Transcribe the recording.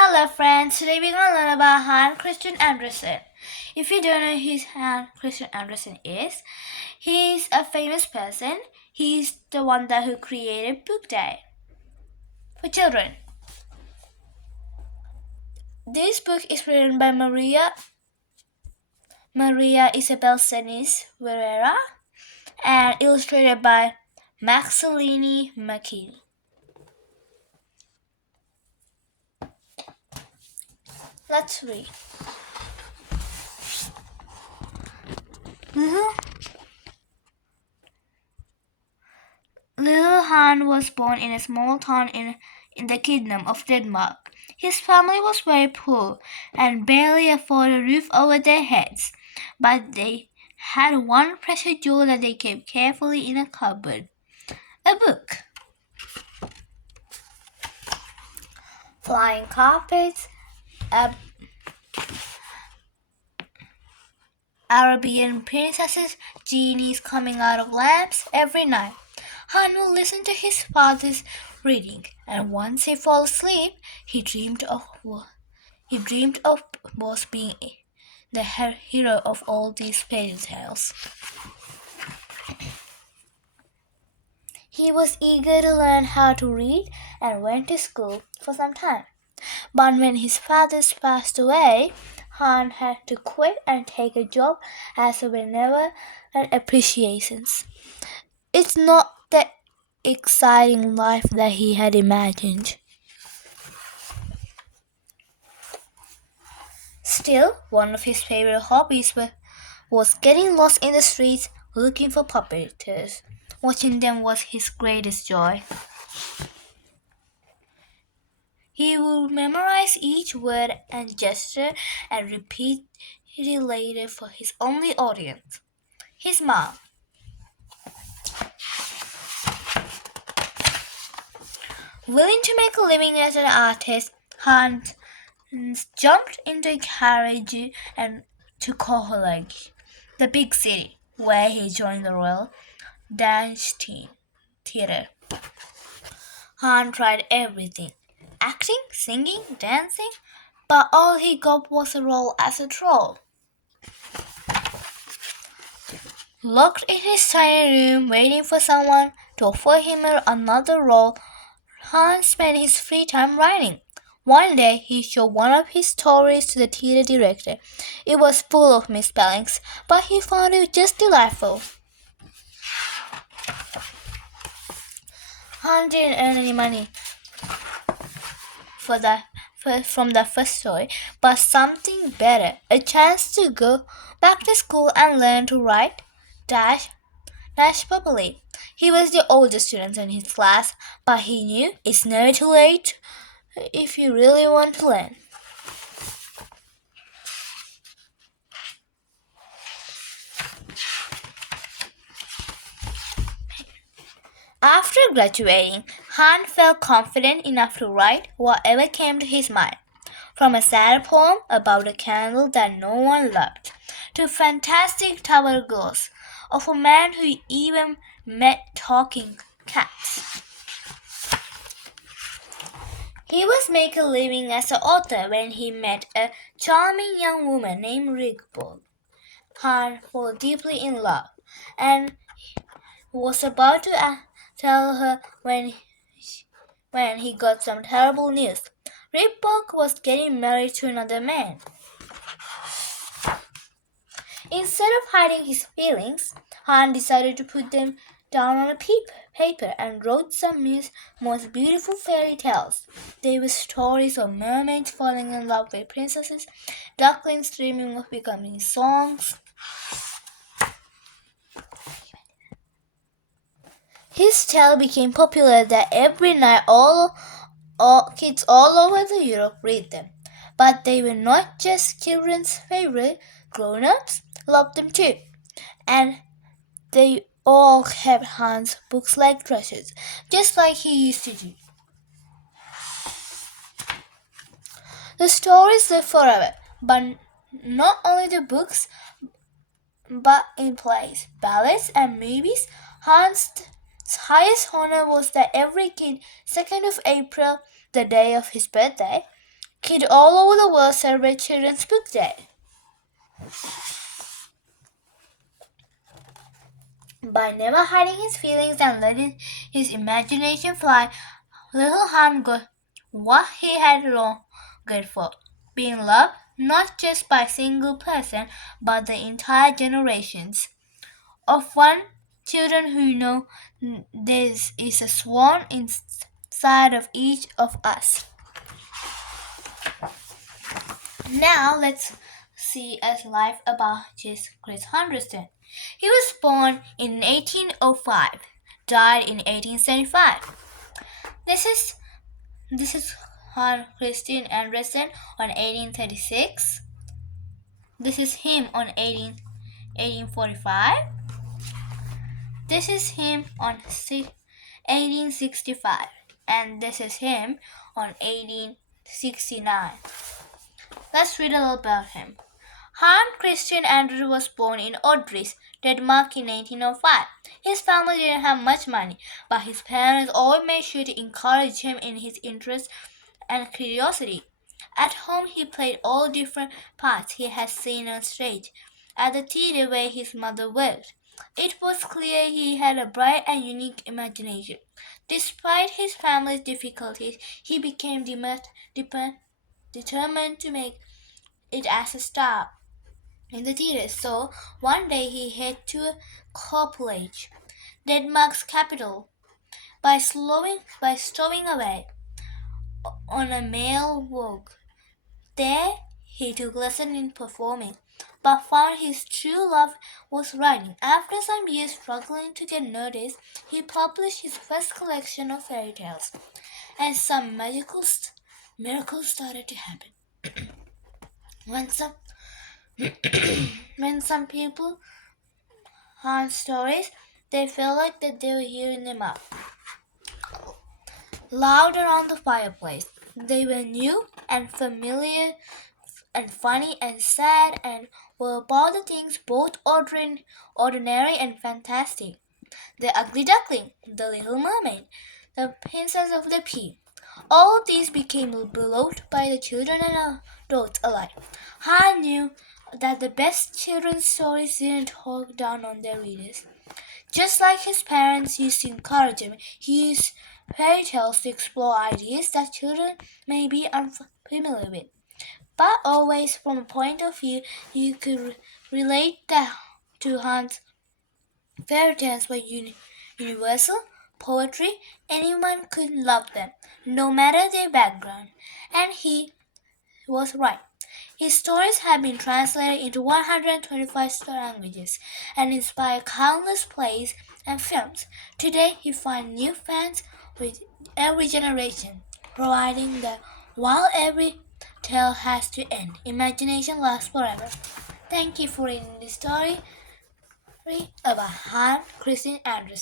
Hello friends, today we're going to learn about Hans Christian Andersen. If you don't know who Hans Christian Andersen is, he's a famous person. He's the one who created Book Day for children. This book is written by Maria Isabel Senis Ferreira and illustrated by Maxilini McKee. Let's read. Little Han was born in a small town in the kingdom of Denmark. His family was very poor and barely afforded a roof over their heads, but they had one precious jewel that they kept carefully in a cupboard: a book. Flying carpets, Arabian princesses, genies coming out of lamps every night. Han would listen to his father's reading, and once he fell asleep, he dreamed of was being the hero of all these fairy tales. He was eager to learn how to read and went to school for some time. But when his father passed away, Han had to quit and take a job as a benevolent appreciations. It's not the exciting life that he had imagined. Still, one of his favorite hobbies was getting lost in the streets looking for puppeteers. Watching them was his greatest joy. He would memorize each word and gesture and repeat it later for his only audience, his mom. Willing to make a living as an artist, Hans jumped into a carriage and to Copenhagen, the big city, where he joined the Royal Danish Theatre. Han tried everything: acting, singing, dancing, but all he got was a role as a troll. Locked in his tiny room waiting for someone to offer him another role, Hans spent his free time writing. One day he showed one of his stories to the theater director. It was full of misspellings, but he found it just delightful. Han didn't earn any money from the first story, but something better: a chance to go back to school and learn to write dash properly. He was the oldest student in his class, but he knew it's never too late if you really want to learn. After graduating, Han felt confident enough to write whatever came to his mind, from a sad poem about a candle that no one loved, to fantastic tower ghosts of a man who even met talking cats. He was making a living as an author when he met a charming young woman named Rigborg. Han fell deeply in love and was about to tell her when he got some terrible news. Rigborg was getting married to another man. Instead of hiding his feelings, Han decided to put them down on a paper and wrote some most beautiful fairy tales. They were stories of mermaids falling in love with princesses, ducklings dreaming of becoming songs. His tale became popular that every night all kids all over Europe read them. But they were not just children's favorite. Grown-ups loved them too, and they all kept Hans' books like treasures, just like he used to do. The stories live forever, but not only the books, but in plays, ballads, and movies. Hans' highest honor was that every kid, 2nd of April, the day of his birthday, Kids all over the world celebrate Children's Book Day. By never hiding his feelings and letting his imagination fly, little Han got what he had longed for, being loved not just by a single person, but the entire generations of one children who know there is a swan inside of each of us. Now let's see a life about Chris Henderson. He was born in 1805, died in 1875. This is Hans Christian Andersen on 1836. This is him on 1845. This is him on 1865. And this is him on 1869. Let's read a little about him. Hans Christian Andersen was born in Odris, Denmark in 1805. His family didn't have much money, but his parents always made sure to encourage him in his interests and curiosity. At home, he played all different parts he had seen on stage. At the theater where his mother worked, it was clear he had a bright and unique imagination. Despite his family's difficulties, he became determined to make it as a star in the theater. So one day he headed to Copenhagen, Denmark's capital, by stowing away on a mail walk. There he took lessons in performing, but found his true love was writing. After some years struggling to get noticed, he published his first collection of fairy tales, and some miracles started to happen. When some people heard stories, they felt like that they were hearing them out loud around the fireplace. They were new and familiar and funny and sad and were about the things both ordinary and fantastic. The Ugly Duckling, The Little Mermaid, The Princess of the Pea. All these became beloved by the children and adults alike. Han knew that the best children's stories didn't talk down on their readers. Just like his parents used to encourage him, he used fairy tales to explore ideas that children may be unfamiliar with, but always from a point of view you could relate to. Hans' fairy tales were universal poetry. Anyone could love them, no matter their background, and he was right. His stories have been translated into 125 languages and inspired countless plays and films. Today, he finds new fans with every generation, providing that while every tale has to end, imagination lasts forever. Thank you for reading this story about Hans Christian Andersen.